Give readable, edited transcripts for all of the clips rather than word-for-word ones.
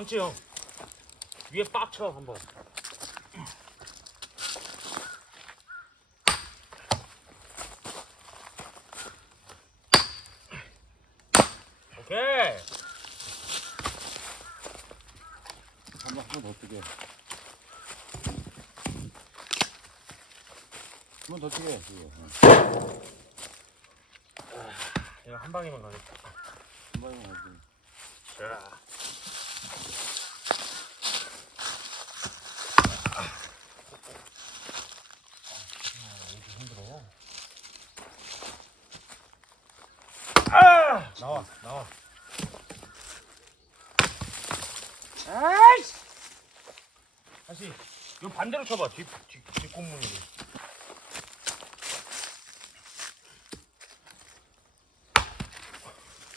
망치 형 위에 빡 쳐 한번. 오케이. 한번 더 뜨게. 한번 더 뜨게. 이거 한 방에만 가겠다. 한 방에 가지. 자. 힘들어. 아! 나와. 아이씨! 다시 요 반대로 쳐봐. 뒷공문으로.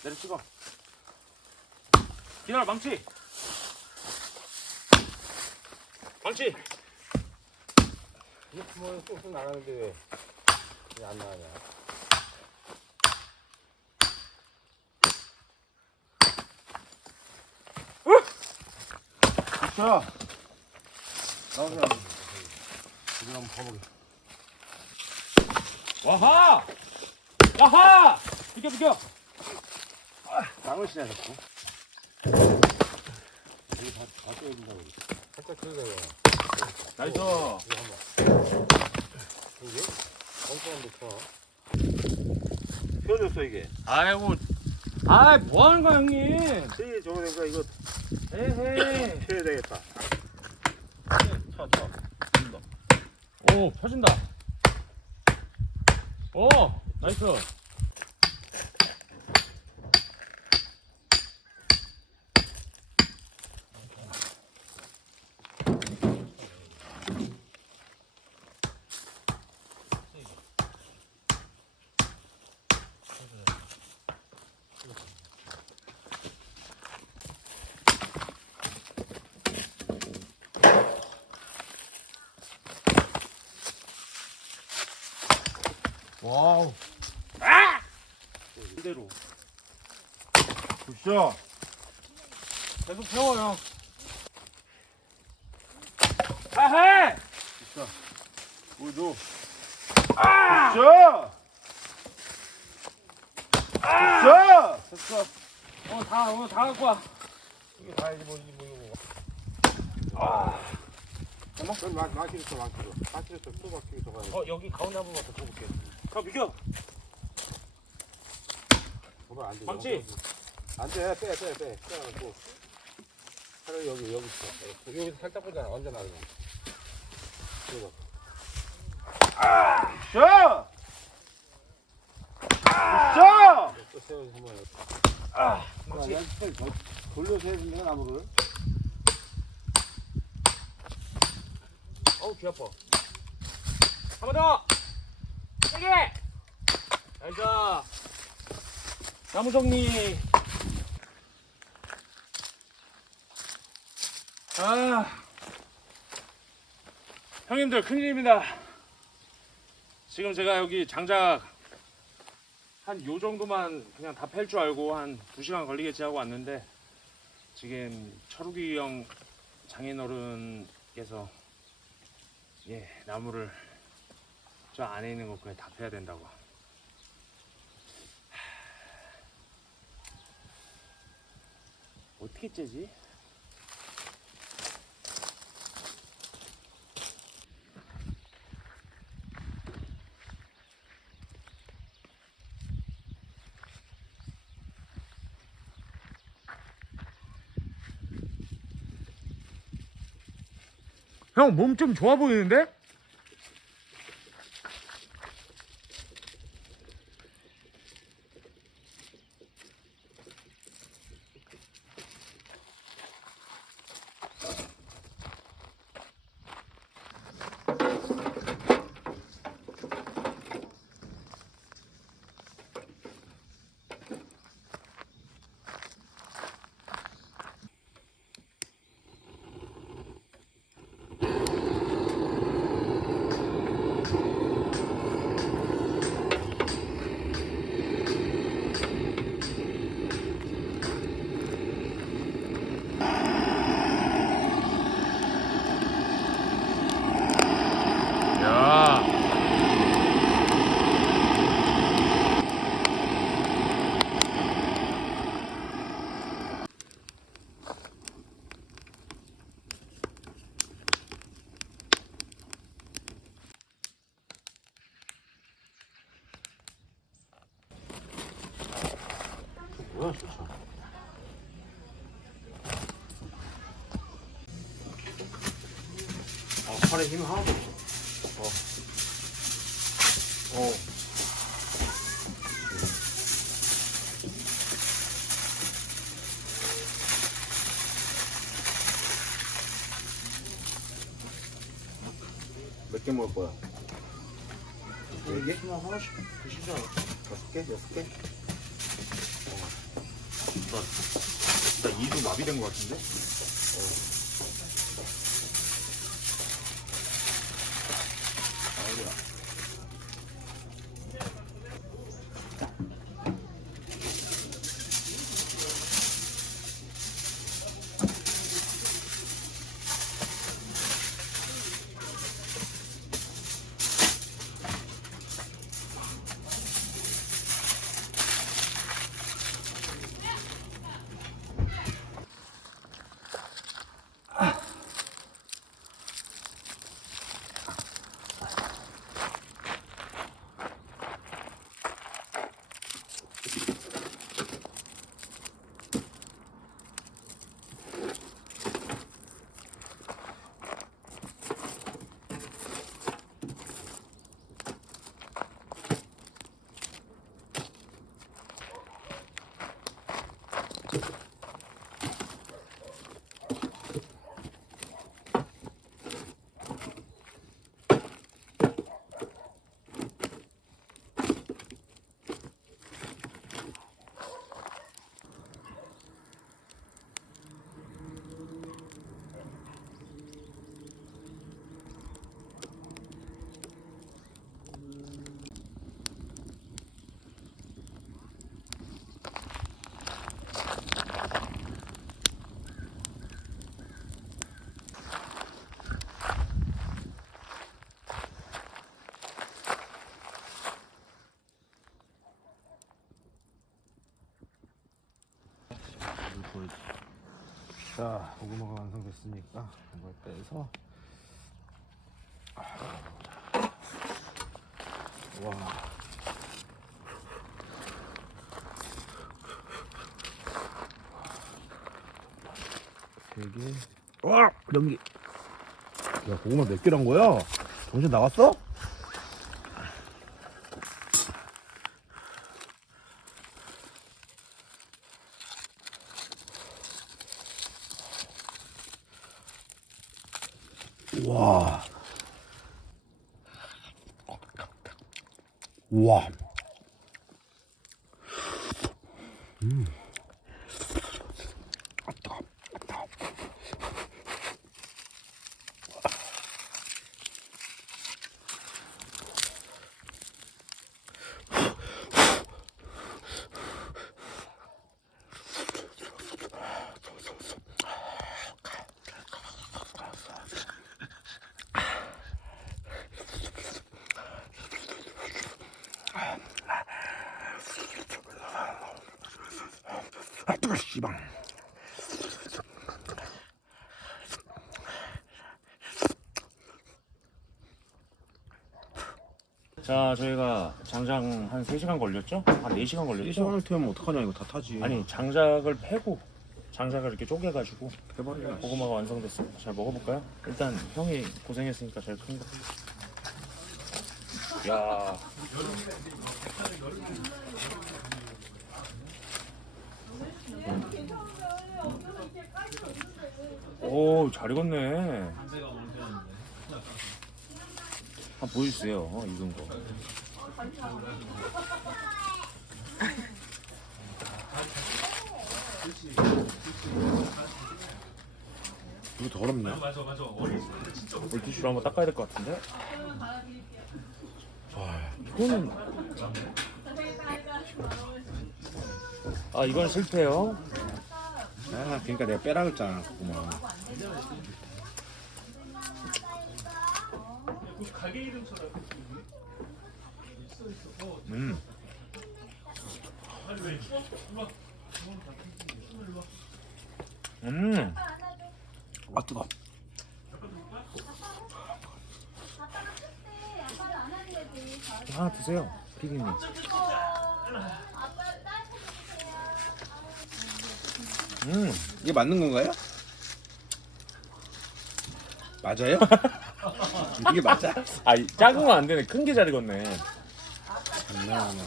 내려 찍어. 기다려, 망치. 망치. 이거 뭐 쏙쏙 나가는데 왜 안 나가냐? 자, 나오세요. 우리 한번 가보게. 와하! 와하! 비켜! 땅을 치냐 자꾸. 여기 다 떼야 된다고. 살짝 틀려요. 나이스. 이거 한번. 이게 엉뚱한 데 쳐. 펴졌어 이게. 아이고. 뭐 하는 거야, 형님? 세게 저거니까 이거 에헤이. 펴야 되겠다. 쳐. 오, 펴진다. 오, 나이스. 와우. 그대로. 굿샷. 계속 세워, 형. 아헤! 보여줘. 아! 굿샷. 굿샷. 됐어. 오늘 다 갖고 와. 이게 다야지 뭐 이거. 엄마? 넌 마키를 쳐. 마키를 쳐. 또 마키를 쳐 가야 여기 가운데 한 번만 더 쳐볼게. 비켜. 보면 안 돼. 망치. 안 돼. 빼. 빼고. 차라리 여기 쳐. 여기서 살짝 보잖아. 언제 나가냐. 이거. 샷! 샷! 또 세워서 한번. 망치. 돌려서 해야 된다 나무를. 어우, 귀 아파. 한 번 더! 세게! 나이스! 나무 정리! 형님들, 큰일입니다. 지금 제가 여기 장작 한 요 정도만 그냥 다 팰 줄 알고 한 2시간 걸리겠지 하고 왔는데, 지금 철욱이 형 장인어른께서 나무를 저 안에 있는 거 그냥 다 패야 된다고. 어떻게 째지? 형, 몸 좀 좋아 보이는데? 좋죠. 팔에 힘이 하나도 없어. 몇 개 먹을 거야? 4개? 그냥 하나씩 드시자. 5개? 6개? 나 이도 마비된 것 같은데? 아니야. 자, 고구마가 완성됐으니까 이걸 빼서 와. 되게 와 연기. 야, 고구마 몇 개란 거야? 정신 나갔어? 와. 와. 아, 뜨거. 아, 뜨거, 씨발. 자, 저희가 장작 한 3시간 걸렸죠? 한 4시간 걸렸죠? 1시간을 태우면 어떡하냐, 이거 다 타지. 아니, 장작을 패고 장작을 이렇게 쪼개가지고 해버려. 고구마가 완성됐습니다. 잘 먹어볼까요? 일단 형이 고생했으니까 제일 큰 거. 야. 오, 잘 익었네. 한번 보여주세요. 익은 거. 이거 더럽네. 물티슈로 한번 닦아야 될 것 같은데? 이거는 이건 실패요. 아, 그러니까 내가 빼라 그랬잖아, 고구마. 아, 뜨거. 하나 드세요, 피디님. 이게 맞는 건가요? 맞아요? 이게 맞아? 아 작은 건 안 되네. 큰 게 잘 익었네. 장난하나.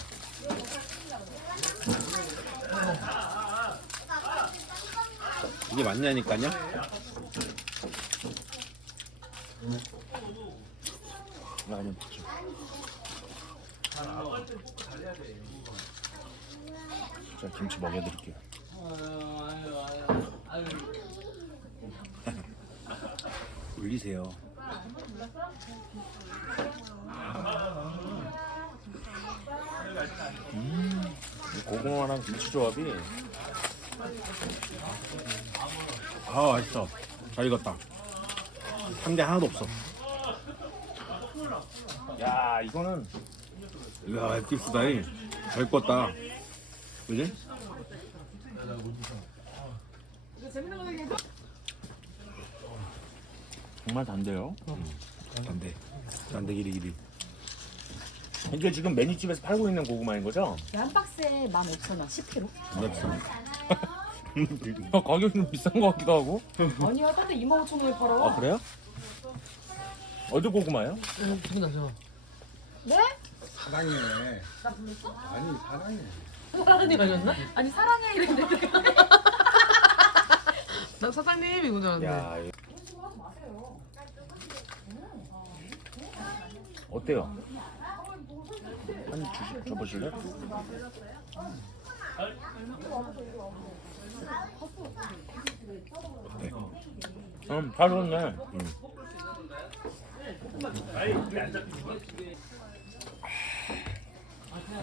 이게 맞냐니까요? 라면 먹죠. 자 김치 먹여드릴게요. 올리세요. 이 고구마랑 김치 조합이 아 맛있어. 잘 익었다. 한 게 하나도 없어. 야 이거는 이야 엑기스다이 잘 껐다. 그지? 정말 단데요. 안돼. 안돼 길이. 이게 지금 메뉴집에서 팔고 있는 고구마인 거죠? 한 박스에 15,000원, 10kg. 가격이 좀 비싼 것 같기도 하고. 아니야, 딴데 25,000원에 팔아. 아 그래요? 어디 고구마요? 네? 사랑이네. 아니 사랑이네. 사장님 아니었나? 아니, 사랑해 이랬는데. 난 사장님 이거 줄 알았는데. 야 어때요? 한 줘보실래? 잘 익었네.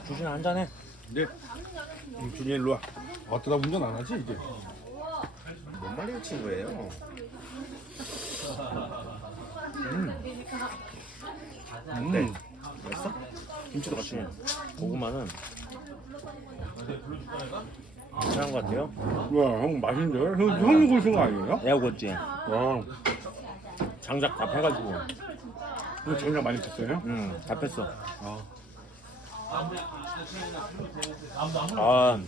주진 한 잔해. 네. 준이 일로 와. 어쩌다 운전 안 하지 이제? 뭔 말이야 친구예요? 네. 맛있어? 김치도 같이. 고구마는 괜찮은 것 같아요. 와, 형 맛있는데? 형이 고신 거 아니에요? 내가 구웠지. 와, 장작 다 패가지고. 이거 정말 많이 쳤어요? 다 뺐어. 아. 아